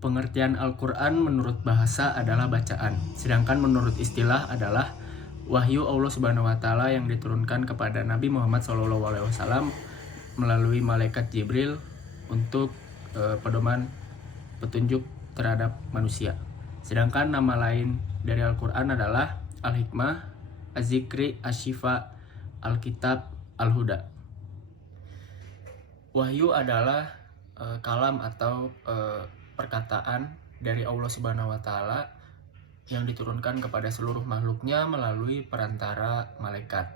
Pengertian Al-Quran menurut bahasa adalah bacaan, sedangkan menurut istilah adalah wahyu Allah Subhanahu wa Ta'ala yang diturunkan kepada Nabi Muhammad SAW melalui malaikat Jibril untuk pedoman petunjuk terhadap manusia. Sedangkan nama lain dari Al-Quran adalah Al-Hikmah, Az-Zikri, Asy-Syifa, Al-Kitab, Al-Huda. Wahyu adalah kalam atau perkataan dari Allah Subhanahu wa Ta'ala yang diturunkan kepada seluruh makhluknya melalui perantara malaikat.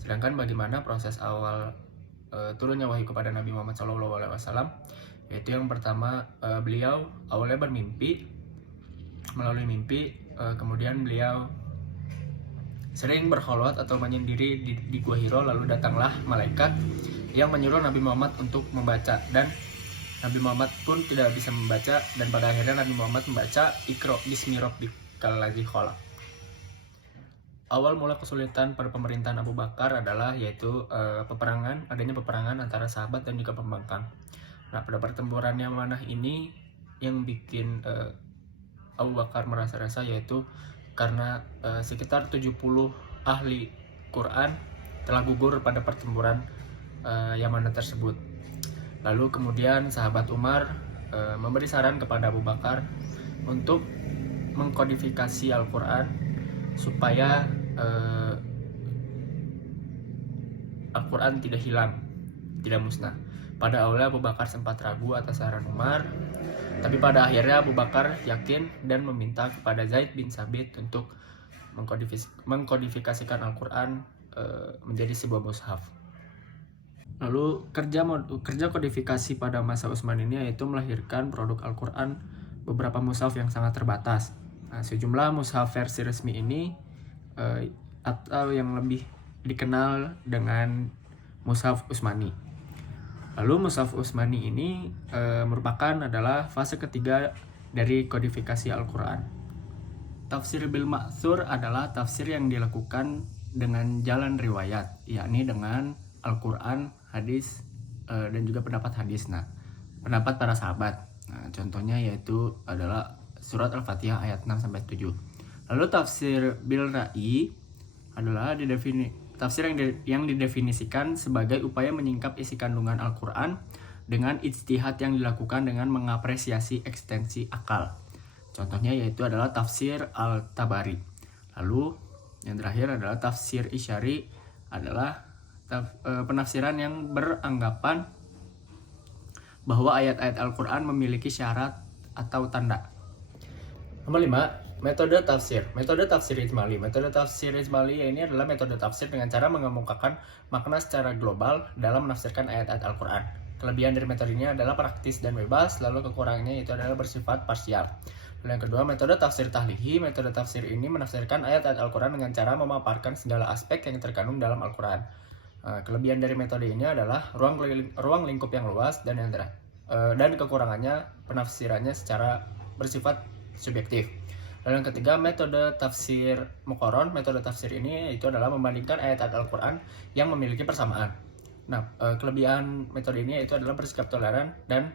Sedangkan bagaimana proses awal turunnya wahyu kepada Nabi Muhammad SAW, yaitu yang pertama beliau awalnya bermimpi. Melalui mimpi kemudian beliau sering berkholwat atau menyendiri di Gua Hiro, lalu datanglah malaikat yang menyuruh Nabi Muhammad untuk membaca, dan Nabi Muhammad pun tidak bisa membaca, dan pada akhirnya Nabi Muhammad membaca Iqra bismi rabbikal ladzi khalaq. Awal mula kesulitan pada pemerintahan Abu Bakar adalah yaitu adanya peperangan antara sahabat dan juga pembangkang. Nah, pada pertempuran Yamanah ini yang bikin Abu Bakar merasa resah, yaitu karena sekitar 70 ahli Quran telah gugur pada pertempuran Yamanah tersebut. Lalu kemudian sahabat Umar memberi saran kepada Abu Bakar untuk mengkodifikasi Al-Quran supaya Al-Quran tidak hilang, tidak musnah. Pada awalnya Abu Bakar sempat ragu atas saran Umar, tapi pada akhirnya Abu Bakar yakin dan meminta kepada Zaid bin Sabit untuk mengkodifikasikan Al-Quran menjadi sebuah mushaf. Lalu kerja kodifikasi pada masa Utsman ini yaitu melahirkan produk Al-Quran beberapa mushaf yang sangat terbatas. Nah, sejumlah mushaf versi resmi ini atau yang lebih dikenal dengan mushaf Utsmani. Lalu mushaf Utsmani ini merupakan adalah fase ketiga dari kodifikasi Al-Quran. Tafsir bil ma'tsur adalah tafsir yang dilakukan dengan jalan riwayat, yakni dengan Al-Quran, hadis, dan juga pendapat hadis. Nah, pendapat para sahabat. Nah, contohnya yaitu adalah surat Al-Fatihah ayat 6-7. Lalu tafsir bil ra'i adalah tafsir yang didefinisikan sebagai upaya menyingkap isi kandungan Al-Quran dengan ijtihad yang dilakukan dengan mengapresiasi ekstensi akal. Contohnya yaitu adalah tafsir Al-Tabari. Lalu yang terakhir adalah tafsir Isyari, adalah penafsiran yang beranggapan bahwa ayat-ayat Al-Quran memiliki syarat atau tanda. Nomor 5, metode tafsir. Metode tafsir ijmali. Metode tafsir ijmali ini adalah metode tafsir dengan cara mengemukakan makna secara global dalam menafsirkan ayat-ayat Al-Quran. Kelebihan dari metode ini adalah praktis dan bebas, lalu kekurangannya itu adalah bersifat parsial. Lalu yang kedua, metode tafsir tahlihi. Metode tafsir ini menafsirkan ayat-ayat Al-Quran dengan cara memaparkan segala aspek yang terkandung dalam Al-Quran. Kelebihan dari metode ini adalah ruang lingkup yang luas, dan kekurangannya penafsirannya secara bersifat subjektif. Lalu yang ketiga, metode tafsir muqaron. Metode tafsir ini itu adalah membandingkan ayat-ayat Al-Quran yang memiliki persamaan. Nah, kelebihan metode ini itu adalah bersikap toleran, dan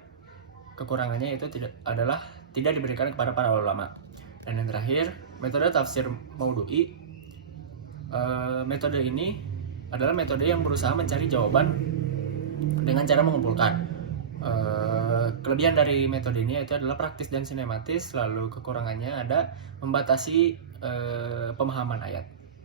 kekurangannya itu tidak diberikan kepada para ulama. Dan yang terakhir, metode tafsir maudhu'i. Metode ini adalah metode yang berusaha mencari jawaban dengan cara mengumpulkan. Kelebihan dari metode ini itu adalah praktis dan sinematis, lalu kekurangannya ada membatasi pemahaman ayat.